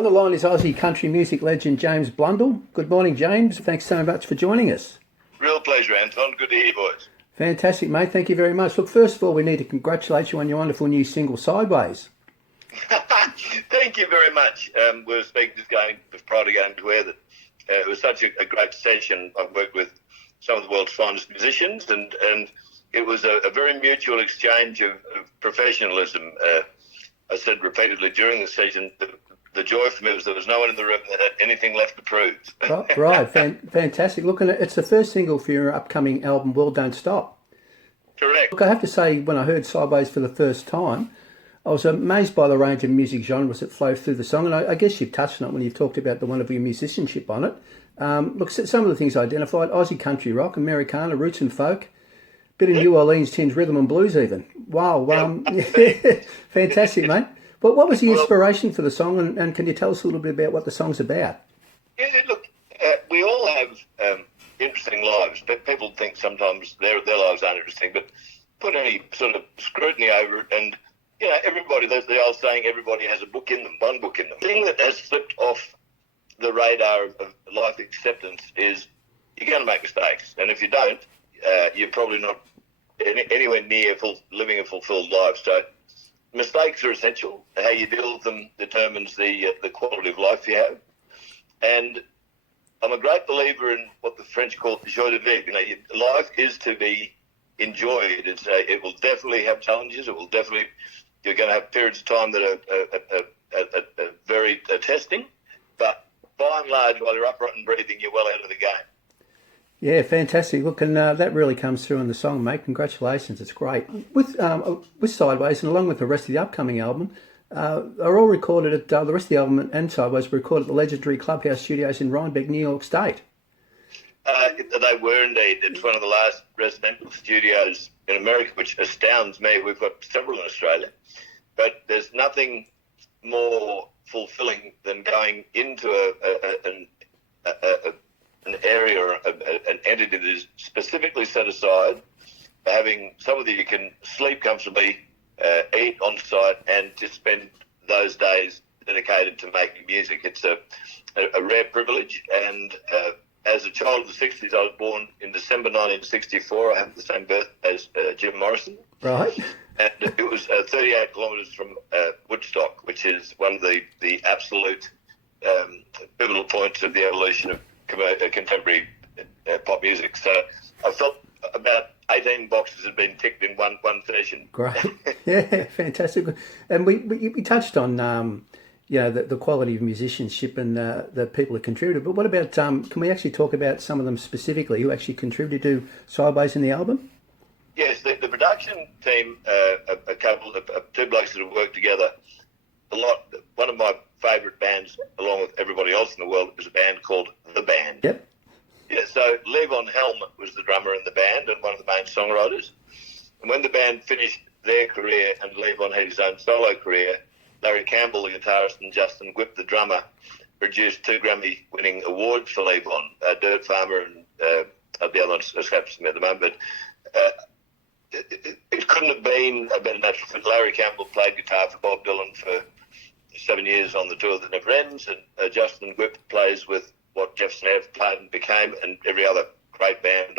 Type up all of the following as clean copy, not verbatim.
On the line is Aussie country music legend James Blundell. Good morning, James. Thanks so much for joining us. Real pleasure, Anton. Good to hear your voice. Fantastic, mate. Thank you very much. Look, first of all, we need to congratulate you on your wonderful new single, Sideways. Thank you very much. We were speaking prior to going to air that it was such a great session. I've worked with some of the world's finest musicians, and it was a very mutual exchange of professionalism. I said repeatedly during the session that the joy for me was there was no one in the room that had anything left to prove. Right. Fantastic. Look, and it's the first single for your upcoming album, World Don't Stop. Correct. Look, I have to say, when I heard Sideways for the first time, I was amazed by the range of music genres that flow through the song, and I guess you've touched on it when you talked about the wonderful musicianship on it. Look, some of the things identified: Aussie country rock, Americana, roots and folk, bit of New Orleans tinged rhythm and blues even. Wow, yeah, fantastic, mate. But what was the inspiration for the song, and can you tell us a little bit about what the song's about? Yeah, look, we all have interesting lives, but people think sometimes their lives aren't interesting, but put any sort of scrutiny over it, and everybody, there's the old saying, everybody has a book in them, one book in them. The thing that has slipped off the radar of life acceptance is you're going to make mistakes, and if you don't, you're probably not anywhere near living a fulfilled life. So mistakes are essential. How you deal with them determines the quality of life you have. And I'm a great believer in what the French call joie de vivre. Life is to be enjoyed. It will definitely have challenges. You're going to have periods of time that are very testing. But by and large, while you're upright and breathing, you're well out of the game. Yeah, fantastic. Look, and that really comes through in the song, mate. Congratulations, it's great. With Sideways, and along with the rest of the upcoming album, are all recorded at the rest of the album and Sideways were recorded at the legendary Clubhouse Studios in Rhinebeck, New York State. They were indeed. It's one of the last residential studios in America, which astounds me. We've got several in Australia, but there's nothing more fulfilling than going into an area or an entity that is specifically set aside for having somewhere that you can sleep comfortably, eat on site, and just spend those days dedicated to making music. It's a rare privilege, and as a child of the 60s, I was born in December 1964. I have the same birth as Jim Morrison. Right. And it was 38 kilometres from Woodstock, which is one of the absolute pivotal points of the evolution of contemporary pop music. So I felt about 18 boxes had been ticked in one session. Great. Yeah, fantastic. And we touched on the quality of musicianship and the people who contributed. But what about, can we actually talk about some of them specifically who actually contributed to Sideways in the album? Yes, the production team, a couple of two blokes that have worked together a lot. One of my favourite bands, along with everybody else in the world, was a band called The Band. Yep. Yeah, so Levon Helm was the drummer in the band and one of the main songwriters. And when the band finished their career and Levon had his own solo career, Larry Campbell, the guitarist, and Justin Whip, the drummer, produced 2 Grammy-winning awards for Levon, Dirt Farmer and the other one escapes me at the moment. But it couldn't have been a better natural fit. Larry Campbell played guitar for Bob Dylan for 7 years on the tour that never ends, and Justin Whip plays with what Jeff Snev played and became, and every other great band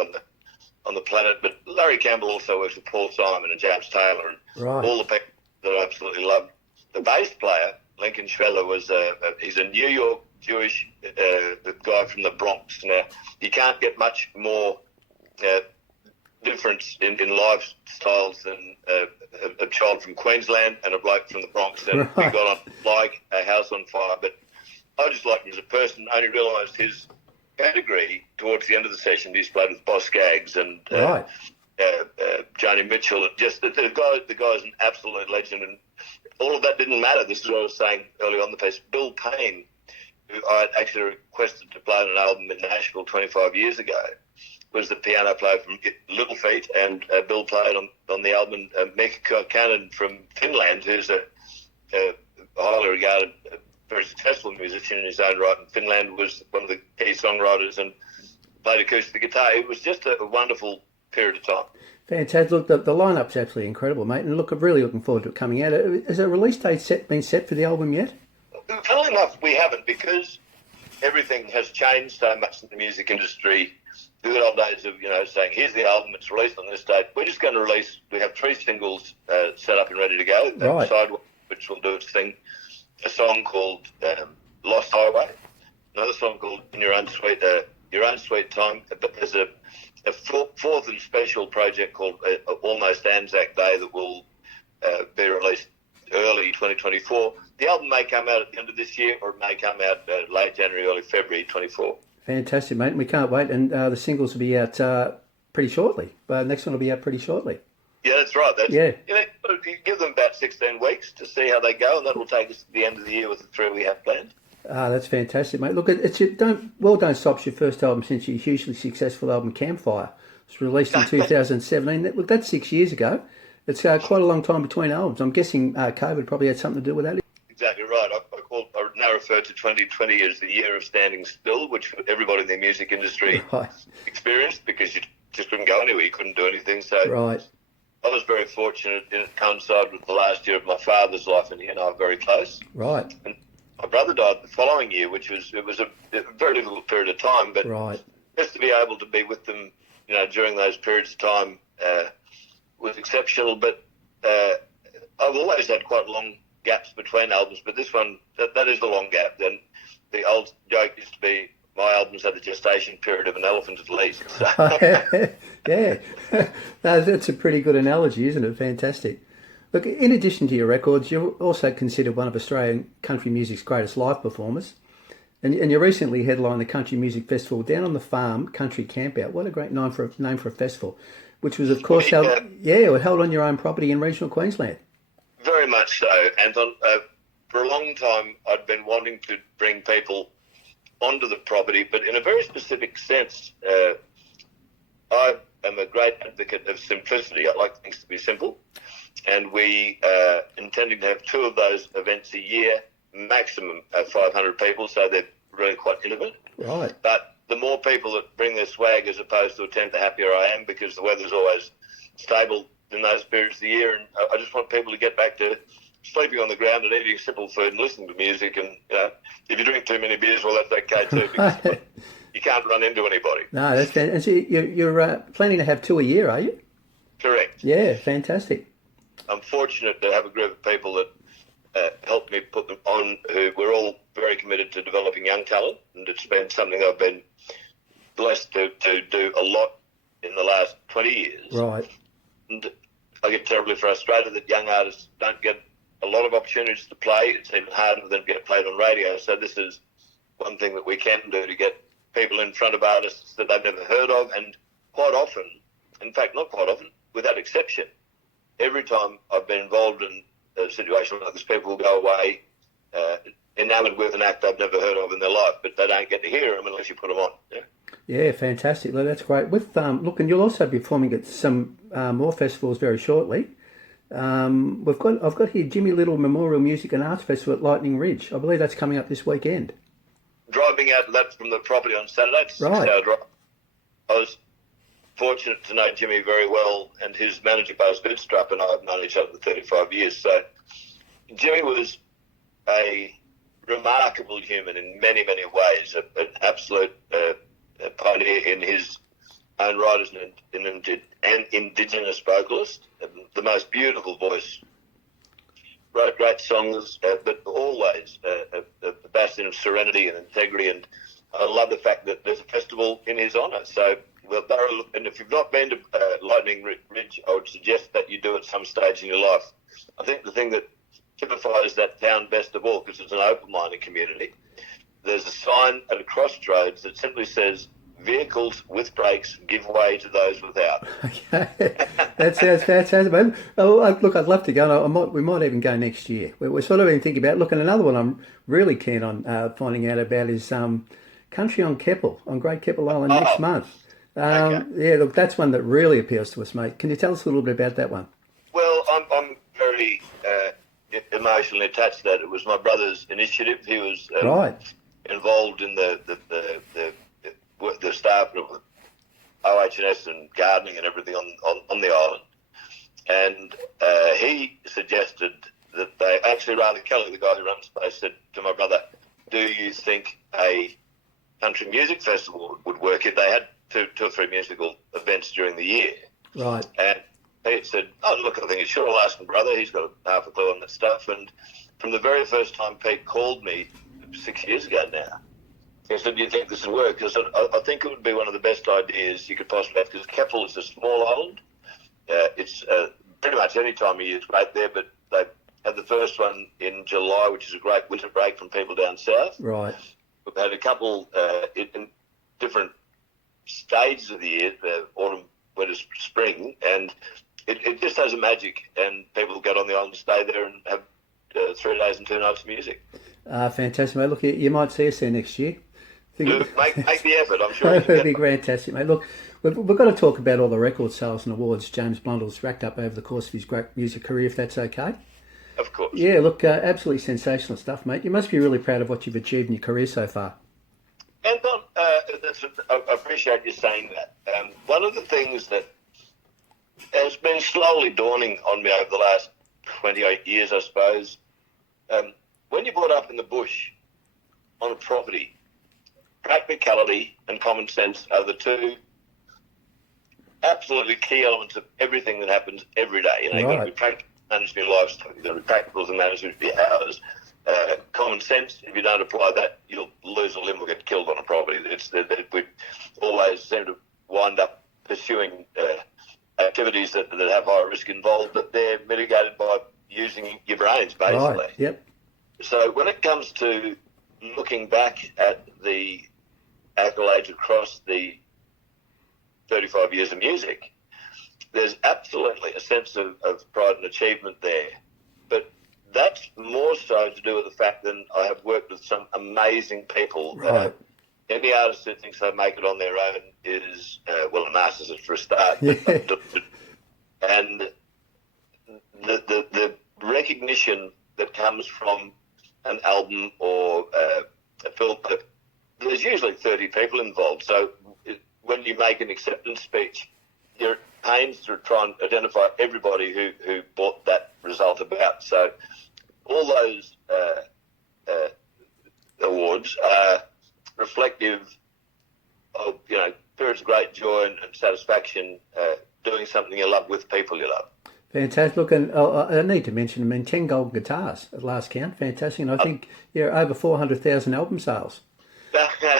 on the planet. But Larry Campbell also works with Paul Simon and James Taylor and all the people that I absolutely love. The bass player, Lincoln Schweller, he's a New York Jewish guy from the Bronx. Now, you can't get much more difference in lifestyles than a child from Queensland and a bloke from the Bronx. And we got on like a house on fire. But I just liked him as a person. I only realised his pedigree towards the end of the session. He's played with Boss Skaggs and Joni Mitchell. Just the guy's an absolute legend, and all of that didn't matter. This is what I was saying early on in the piece. Bill Payne, who I had actually requested to play on an album in Nashville 25 years ago, was the piano player from Little Feat, and Bill played on the album. Mika Cannon from Finland, who's a highly regarded, very successful musician in his own right in Finland, was one of the key songwriters and played acoustic guitar. It was just a wonderful period of time. Fantastic. Look, the line-up's absolutely incredible, mate. And look, I'm really looking forward to it coming out. Has a release date been set for the album yet? funnily enough, we haven't, because everything has changed so much in the music industry. The good old days of, saying, here's the album, it's released on this date. We're just going to release, we have 3 singles set up and ready to go. Right. Sidewalk, which will do its thing. A song called Lost Highway. Another song called In Your Own Sweet Time. But there's a fourth and special project called Almost Anzac Day that will be released early 2024. The album may come out at the end of this year, or it may come out late January, early February 24. Fantastic, mate. We can't wait. And the singles will be out pretty shortly. The next one will be out pretty shortly. Yeah, that's right. Give them about 16 weeks to see how they go, and that will take us to the end of the year with the 3 we have planned. That's fantastic, mate. Look, Don't Stop's your first album since your hugely successful album Campfire. It was released in 2017. Look, that's 6 years ago. It's quite a long time between albums. I'm guessing COVID probably had something to do with that. Exactly right. I now refer to 2020 as the year of standing still, which everybody in the music industry experienced, because you just couldn't go anywhere, you couldn't do anything. So right. I was very fortunate, and it coincided with the last year of my father's life, and he and I are very close. Right. And my brother died the following year, which was a very difficult period of time, but right. just to be able to be with them, during those periods of time was exceptional. But I've always had quite long gaps between albums, but this one, that is the long gap. Then the old joke used to be, my albums had the gestation period of an elephant at least. So. Yeah, that's a pretty good analogy, isn't it? Fantastic. Look, in addition to your records, you're also considered one of Australian country music's greatest live performers. And you recently headlined the Country Music Festival Down on the Farm Country Campout. What a great name for a festival, which was, of course, held on your own property in regional Queensland. Very much so, Anton. For a long time, I'd been wanting to bring people onto the property, but in a very specific sense. I am a great advocate of simplicity. I like things to be simple. And we are intending to have 2 of those events a year, maximum of 500 people, so they're really quite intimate. Right. But the more people that bring their swag as opposed to a tent, the happier I am, because the weather's always stable in those periods of the year, and I just want people to get back to sleeping on the ground and eating simple food and listening to music. And if you drink too many beers, well, that's okay too, because you can't run into anybody. No, that's fantastic. And so you're planning to have 2 a year, are you? Correct. Yeah, fantastic. I'm fortunate to have a group of people that helped me put them on, who we're all very committed to developing young talent, and it's been something I've been blessed to do a lot in the last 20 years. Right. And I get terribly frustrated that young artists don't get a lot of opportunities to play. It's even harder for them to get played on radio. So this is one thing that we can do to get people in front of artists that they've never heard of. And quite often, in fact, not quite often, without exception, every time I've been involved in a situation like this, people will go away enamoured with an act they've never heard of in their life, but they don't get to hear them unless you put them on. Yeah, fantastic. Well, that's great. With look, and you'll also be performing at some more festivals very shortly. I've got here Jimmy Little Memorial Music and Arts Festival at Lightning Ridge. I believe that's coming up this weekend. Driving out that from the property on Saturday, it's a 6-hour drive. I was fortunate to know Jimmy very well, and his manager, Buzz Goodstrap, and I have known each other for 35 years. So Jimmy was a remarkable human in many, many ways, an absolute pioneer in his own right as an Indigenous vocalist, the most beautiful voice, wrote great songs, but always a bastion of serenity and integrity. And I love the fact that there's a festival in his honour. So, and if you've not been to Lightning Ridge, I would suggest that you do at some stage in your life. I think the thing that typifies that town best of all, because it's an open mining community, there's a sign at a crossroads that simply says, "Vehicles with brakes give way to those without." Okay, that sounds fantastic, man. Oh, look, I'd love to go. We might even go next year. We're sort of even thinking about. Look, and another one I'm really keen on finding out about is Country on Keppel, on Great Keppel Island next month. Okay. Yeah, look, that's one that really appeals to us, mate. Can you tell us a little bit about that one? Well, I'm very emotionally attached to that. It was my brother's initiative. He was involved in the staff of OH&S and gardening and everything on the island. And he suggested that they actually, Riley Kelly, the guy who runs the place, said to my brother, "Do you think a country music festival would work if they had two or three musical events during the year?" Right. And he said, "Oh, look, I think it's sure. I'll ask my brother. He's got half a clue on that stuff." And from the very first time Pete called me 6 years ago now, he said, "Do you think this would work?" I said, I think it would be one of the best ideas you could possibly have, because Keppel is a small island. It's pretty much any time of year is great there, but they had the first one in July, which is a great winter break from people down south. Right. We've had a couple in different stages of the year, autumn, winter, spring, and it just has a magic, and people get on the island, stay there and have 3 days and 2 nights of music. Fantastic, mate. Look, you might see us there next year. Look, make the effort, I'm sure. It'd be fantastic, mate. Look, we've got to talk about all the record sales and awards James Blundell's racked up over the course of his great music career, if that's okay. Of course. Yeah, look, absolutely sensational stuff, mate. You must be really proud of what you've achieved in your career so far. Anton, I appreciate you saying that. One of the things that has been slowly dawning on me over the last 28 years, I suppose, when you're brought up in the bush on a property, practicality and common sense are the two absolutely key elements of everything that happens every day. You've got to be practical to manage your lifestyle. You've got to be practical to manage your hours. Common sense, if you don't apply that, you'll lose a limb or get killed on a property. We always seem to wind up pursuing activities that have high risk involved, but they're mitigated by using your brains, basically. Right. Yep. So when it comes to looking back at the accolades across the 35 years of music, there's absolutely a sense of pride and achievement there. But that's more so to do with the fact that I have worked with some amazing people. Right. Any artist who thinks they make it on their own is, a narcissist for a start. Yeah. And the recognition that comes from an album or a film clip, there's usually 30 people involved. So when you make an acceptance speech, you're at pains to try and identify everybody who brought that result about. So all those awards are reflective of, periods of great joy and satisfaction doing something you love with people you love. Fantastic. Look, and I need to mention, 10 gold guitars at last count. Fantastic. And I think over 400,000 album sales.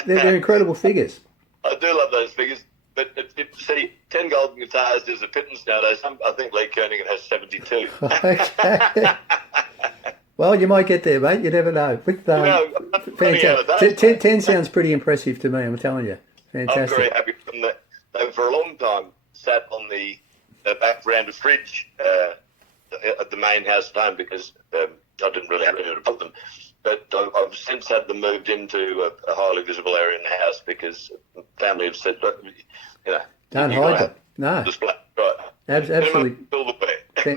They're incredible figures. I do love those figures. But, see, 10 golden guitars is a pittance nowadays. I think Lee Koenigen has 72. Okay. Well, you might get there, mate. You never know. Fantastic. 10 sounds pretty impressive to me, I'm telling you. Fantastic. I'm very happy from that. They, for a long time, sat on the back veranda fridge at the main house at home because I didn't really have anywhere to put them. But I've since had them moved into a highly visible area in the house because family have said, don't hide them. No. Display. Right. Absolutely.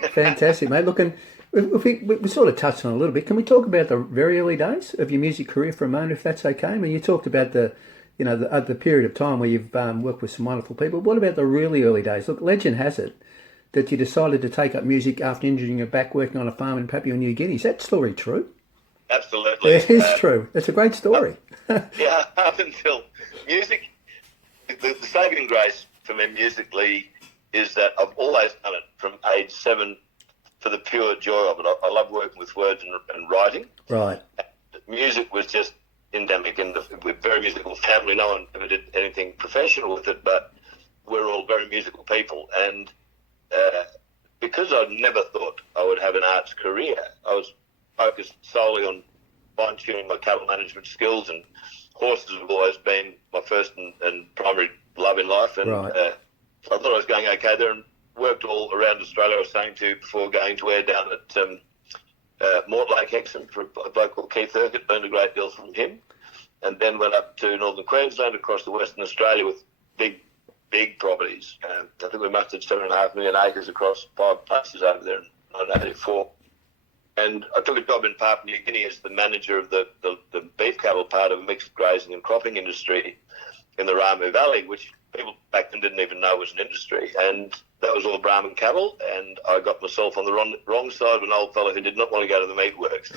Fantastic, mate. Look, and we sort of touched on it a little bit. Can we talk about the very early days of your music career for a moment, if that's okay? I mean, you talked about the period of time where you've worked with some wonderful people. What about the really early days? Look, legend has it that you decided to take up music after injuring your back working on a farm in Papua New Guinea. Is that story true? Absolutely. It is true. It's a great story. Yeah, up until music, the saving grace for me musically is that I've always done it from age 7 for the pure joy of it. I love working with words and writing. Right. Music was just endemic in we're a very musical family. No one ever did anything professional with it, but we're all very musical people. And because I never thought I would have an arts career, I was focused solely on fine-tuning my cattle management skills, and horses have always been my first and primary love in life. And right. So I thought I was going okay there and worked all around Australia. I was saying to you before going to air down at Mortlake, Hexham, for a bloke called Keith Urquhart, learned a great deal from him, and then went up to northern Queensland, across the Western Australia with big properties. I think we mustered 7.5 million acres across 5 places over there in 1984. And I took a job in Papua New Guinea as the manager of the beef cattle part of a mixed grazing and cropping industry. in the Ramu Valley, which people back then didn't even know was an industry. And that was all Brahman cattle, and I got myself on the wrong side of an old fellow who did not want to go to the meat works.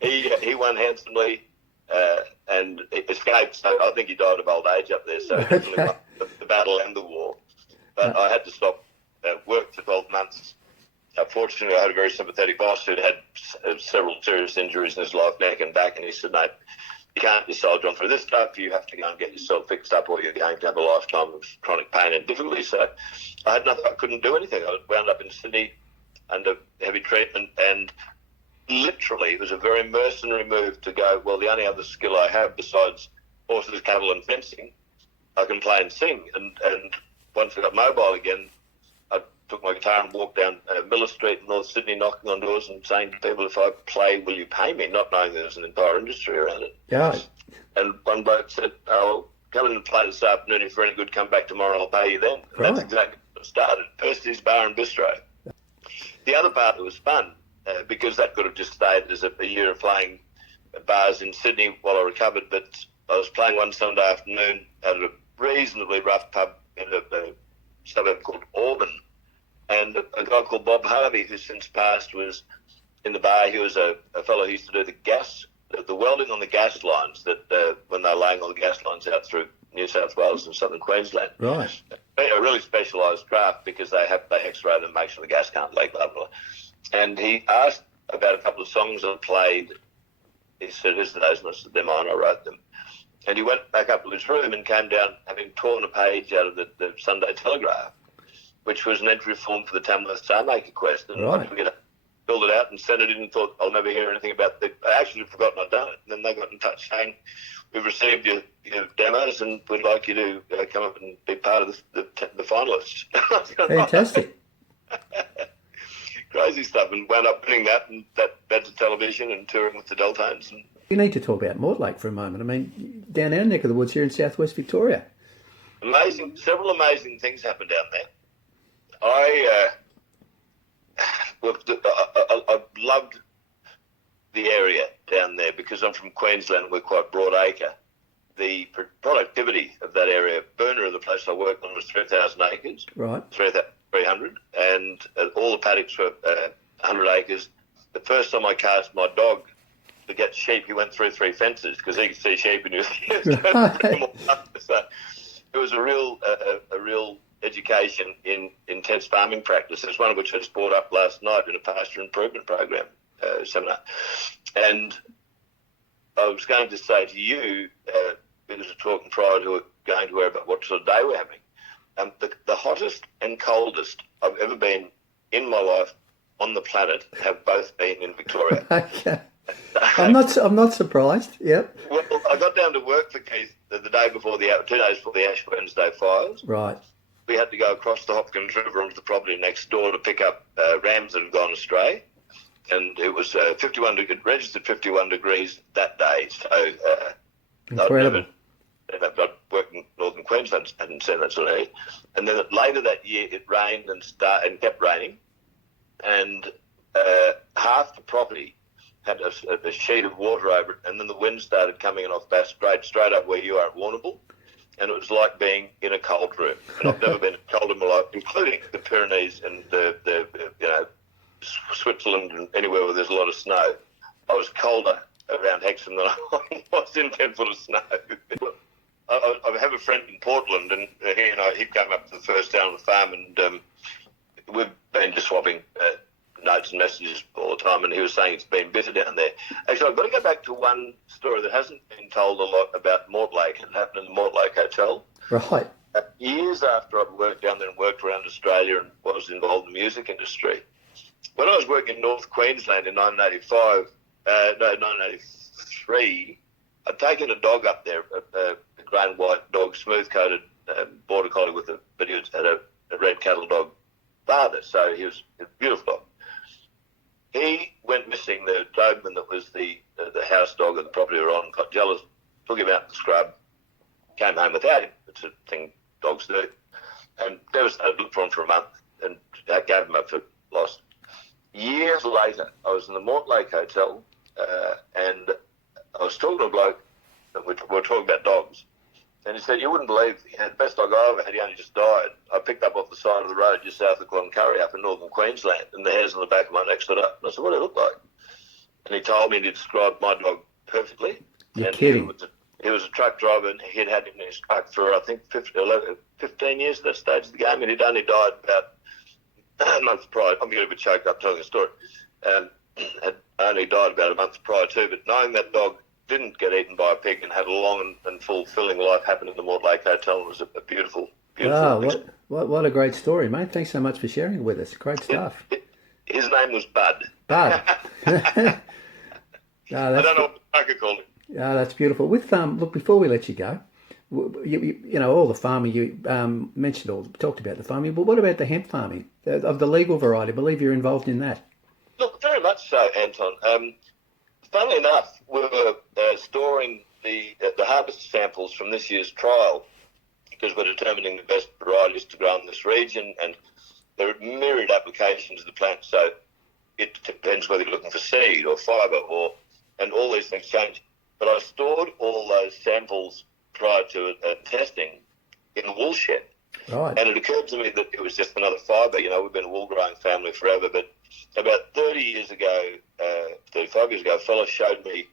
He won handsomely and escaped. So I think he died of old age up there. So he definitely won the battle and the war. But I had to stop work for 12 months. Fortunately, I had a very sympathetic boss who had several serious injuries in his life, neck and back, and he said, "Mate, you can't be soldier on through this stuff. You have to go and get yourself fixed up, or you're going to have a lifetime of chronic pain and difficulty." So I had nothing. I couldn't do anything. I wound up in Sydney under heavy treatment, and literally it was a very mercenary move to go, well, the only other skill I have besides horses, cattle and fencing, I can play and sing. And once I got mobile again, I took my guitar and walked down Miller Street in North Sydney, knocking on doors and saying to people, "If I play, will you pay me?" Not knowing there was an entire industry around it. Yeah. And one bloke said, "Oh, come in and play this afternoon. If you're any good, come back tomorrow. I'll pay you then." And Right. that's exactly what started. Percy's Bar and Bistro. The other part that was fun, because that could have just stayed as a year of playing bars in Sydney while I recovered, but I was playing one Sunday afternoon at a reasonably rough pub in a suburb called Auburn, and a guy called Bob Harvey, who's since passed, was in the bar. He was a fellow who used to do the welding on the gas lines that when they're laying all the gas lines out through New South Wales and southern Queensland. Right. A really specialised craft because they X-ray them and make sure the gas can't leak, blah, blah, blah. And he asked about a couple of songs I played. He said, "Who's those?" And I said, "They're mine, I wrote them." And he went back up to his room and came down having torn a page out of the Sunday Telegraph, which was an entry form for the Tamworth Starmaker Quest. And Right. I filled it out and sent it in and thought, I'll never hear anything about it. I actually had forgotten I'd done it. And then they got in touch saying, "We've received your demos and we'd like you to come up and be part of the finalists." Fantastic. Crazy stuff, and wound up winning that, and that led to television and touring with the Deltones. And You need to talk about Mortlake for a moment. I mean, down our neck of the woods here in southwest Victoria. several amazing things happened down there. I loved the area down there because I'm from Queensland. We're quite broadacre. The productivity of that area, Burner, the place I worked on, was 3,000 acres. Right. 300, and all the paddocks were 100 acres. The first time I cast my dog to get sheep, he went through 3 fences because he could see sheep and he was so it was a real education in intense farming practices, one of which I just brought up last night in a pasture improvement program seminar. And I was going to say to you, because we're talking prior to going to about what sort of day we're having, the hottest and coldest I've ever been in my life on the planet have both been in Victoria. Okay. I'm not surprised. Yep. Well, I got down to work for Keith the day before 2 days before the Ash Wednesday fires. Right. We had to go across the Hopkins River onto the property next door to pick up rams that had gone astray. And it was registered 51 degrees that day. So Incredible. I'd worked in northern Queensland, hadn't seen that sort of heat. And then later that year it rained and kept raining. And half the property had a sheet of water over it, and then the wind started coming in off Bass Strait, straight up where you are at Warrnambool, and it was like being in a cold room. And I've never been cold in my life, including the Pyrenees and the Switzerland and anywhere where there's a lot of snow. I was colder around Hexham than I was in 10 foot of snow. I have a friend in Portland, and he'd come up to the first day on the farm, and we've been just swapping notes and messages all the time, and he was saying it's been bitter down there. Actually, I've got to go back to one story that hasn't been told a lot about Mortlake. It happened in the Mortlake Hotel. Right. Years after I'd worked down there and worked around Australia and was involved in the music industry, when I was working in North Queensland in 1983, I'd taken a dog up there, a grey and white dog, smooth-coated border collie but he had a red cattle dog father, so he was a beautiful dog. He went missing. The Doberman that was the house dog of the property we were on got jealous, took him out in the scrub, came home without him. It's a thing dogs do. And devastated, looked for him for a month and gave him up for lost. Years later, I was in the Mortlake Hotel and I was talking to a bloke we're talking about dogs. And he said, you wouldn't believe, the best dog I ever had, he only just died. I picked up off the side of the road just south of Cloncurry up in northern Queensland, and the hairs on the back of my neck stood up. And I said, what do they look like? And he told me, and he described my dog perfectly. You're and kidding. He was a truck driver, and he'd had him in his truck for, I think, 15 years at that stage of the game, and he'd only died about a month prior. I'm getting a bit choked up telling the story. Had only died about a month prior too, but knowing that dog didn't get eaten by a pig and had a long and fulfilling life happen in the Mortlake Hotel was a beautiful What a great story, mate. Thanks so much for sharing it with us. Great stuff. His name was Bud. Bud. I don't know what the trucker called him. Yeah, that's beautiful. With look, before we let you go, you know, all the farming you talked about the farming, but what about the hemp farming of the legal variety? I believe you're involved in that. Look, very much so, Anton. Funnily enough, we were storing the harvest samples from this year's trial because we're determining the best varieties to grow in this region, and there are myriad applications of the plant. So it depends whether you're looking for seed or fibre, and all these things change. But I stored all those samples prior to testing in a wool shed. Right. And it occurred to me that it was just another fibre. You know, we've been a wool growing family forever, but about 35 years ago, a fella showed me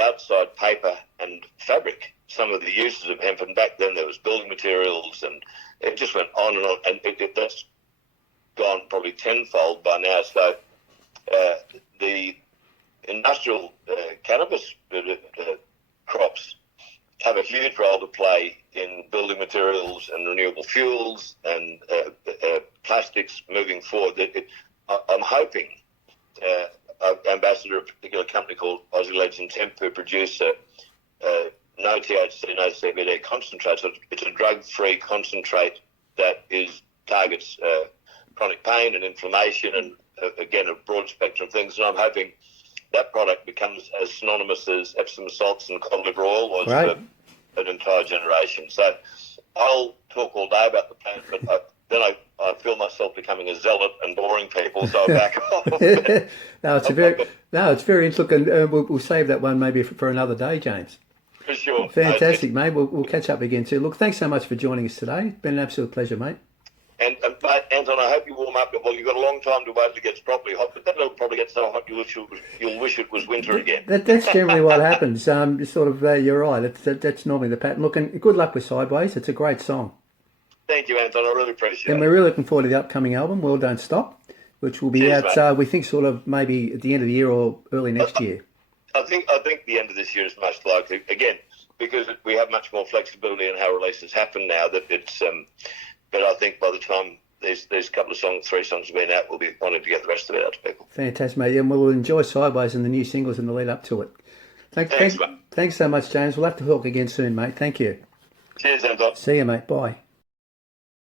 outside paper and fabric some of the uses of hemp. And back then there was building materials, and it just went on and on. And that's gone probably tenfold by now. So the industrial cannabis crops have a huge role to play in building materials and renewable fuels and plastics moving forward. I'm hoping ambassador of a particular company called Aussie Legend Hemp, who produce no THC, no CBD concentrate. So it's a drug-free concentrate that targets chronic pain and inflammation and, again, a broad spectrum of things. And I'm hoping that product becomes as synonymous as Epsom salts and cod liver oil was for an entire generation. So I'll talk all day about the plant, but then I feel myself becoming a zealot and boring people, so I back off. It's very interesting. And we'll save that one maybe for another day, James. For sure. Fantastic, mate. We'll catch up again too. Look, thanks so much for joining us today. It's been an absolute pleasure, mate. And Anton, I hope you warm up. Well, you've got a long time to wait till it gets properly hot, but then it'll probably get so hot you'll wish it was winter again. That's generally what happens. You're right. That's normally the pattern. Look, and good luck with Sideways. It's a great song. Thank you, Anton. I really appreciate it. And we're really looking forward to the upcoming album, World Don't Stop, which will be out, we think, sort of maybe at the end of the year or early next year. I think the end of this year is most likely. Again, because we have much more flexibility in how releases happen now. That it's, but I think by the time these couple of songs, 3 songs have been out, we'll be wanting to get the rest of it out to people. Fantastic, mate. And we'll enjoy Sideways and the new singles in the lead up to it. Thanks so much, James. We'll have to talk again soon, mate. Thank you. Cheers, Anton. See you, mate. Bye.